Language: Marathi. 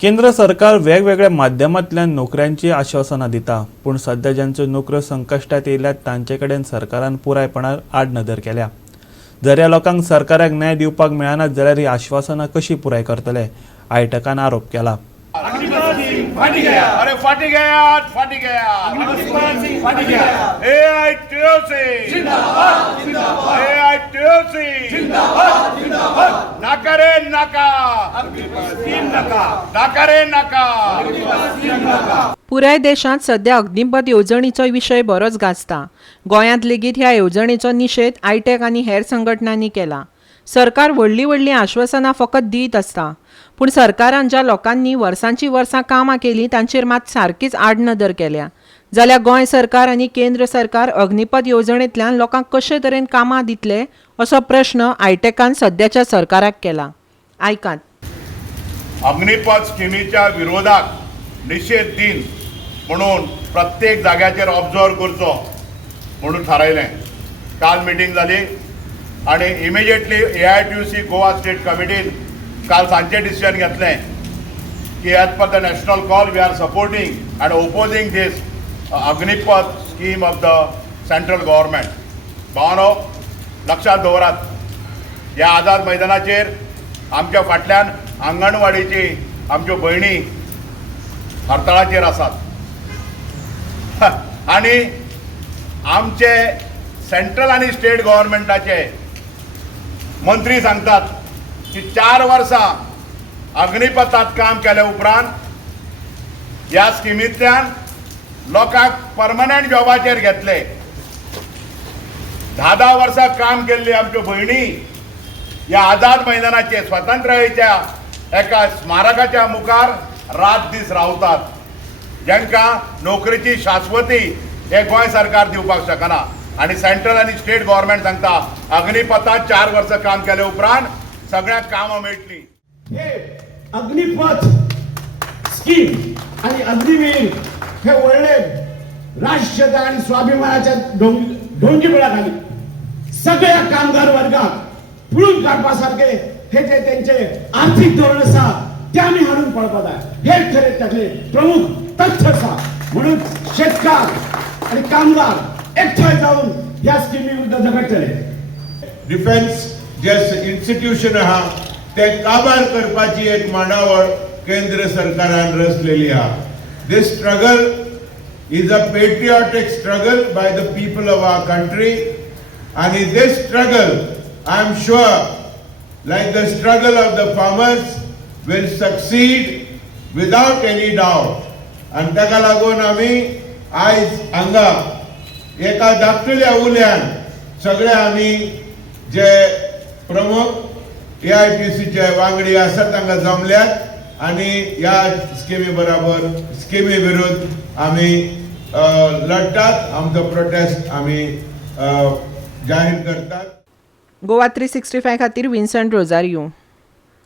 केंद्र सरकार वेगवेगळ्या माध्यमांतल्यान नोकऱ्यांची आश्वासनां दिता, पूण सध्या ज्यांच्यो नोकऱ्यो संकश्टात येयल्यात तांचे कडेन सरकारान पुरायपणान आडनदर केल्या। जर ह्या लोकांक सरकाराक न्याय दिवपाक मेळना जाल्यार ही आश्वासनां कशी पुराय करतले, आयटकान आरोप केला। अरे फाटी गया AITUC नाका रे नाका पुराय देशांत सध्या अग्निपथ येवजणेचो विशय बरोच गाजता। गोंयांत लेगीत ह्या येवजणेचो निशेध आयटेक आनी हेर संघटनांनी केला। सरकार व्हडली आश्वासनां फकत दीत आसता, पूण सरकारान ज्या लोकांनी वर्सांची वर्सां कामां केलीं तांचेर मात सारकीच आडनदर केल्या। जाल्यार गोंय सरकार आनी केंद्र सरकार अग्निपथ येवजणेंतल्यान लोकांक कशे तरेन कामां दितले असो प्रश्न आयटेकान सध्याच्या सरकाराक केला। आयकात। अग्निपथ स्किमीच्या विरोधात निषेध दिन म्हणून प्रत्येक जाग्याचेर ऑब्झर्व करचो म्हणून थारायलें। काल मिटींग जाली आणि इमिजिएटली AITUC गोवा स्टेट कमिटीन काल सांचे डिसिजन घेतलें की as per the national call we are supporting and opposing this Agnipath scheme of the central government. भावनो लक्षात दवरात, ह्या आझाद मैदानाचेर आमच्या फाटल्यान अंगणवाडीची आमच्यो भयणी हरताळाचेर आसात आणि आमचे सेंट्रल आणि स्टेट गव्हर्मेंटाचे मंत्री सांगतात की 4 वर्सां अग्निपथात काम केल्या उपरांत ह्या स्किमींतल्यान लोकांक परमनंट जॉबाचेर घेतले। 10 वर्सां काम केल्ली आमच्यो भयणी ह्या आझाद मैदानाचे स्वातंत्र्याच्या एका स्मारकाच्या मुखार रात दीस रावतात, जांकां नोकरीची शाश्वती हे गोंय सरकार दिवपाक शकना। आणि सेंट्रल आणि स्टेट गव्हर्मेंट सांगता अग्निपथात 4 वर्सां काम केल्या उपरांत सगळ्यांक कामां मेळटली। हे अग्निपथ स्कीम आणि अग्निवीर हे व्हडले राष्ट्रता आणि स्वाभिमानाच्या ढोंगीबळाखाली सगळ्या कामगार वर्गाक पुळून काडपा सारखे हे जे त्यांचे आर्थिक धोरण आसा ते आमी हाडून पळोवपाक जाय। हे खरे तातले प्रमुख तथ्य आसा। म्हणून शेतकार आणि कामगार एकठांय जावन ह्या स्किमी विरुद्ध झगडटले। डिफेन्स जे इन्स्टिट्यूशन आहा ते काबार करपाची एक मांडावळ केंद्र सरकारान रचलेली आहा। दिस struggle is a patriotic struggle by the people of our country, and in this struggle I am sure, like the struggle of the farmers, will succeed without any doubt. And ताका लागून आमी आयज हांगा एका धाकटुल्या उल्यान सगळे आमी जे प्रमुख AITUC चे वांगडी आसात तांकां जमल्यात आणि ह्या स्किमी विरुद्ध आमी लढतात। आमचो प्रोटेस्ट आमी जाहीर करतात। गोवा 365 खातीर विन्संट रोजारियो।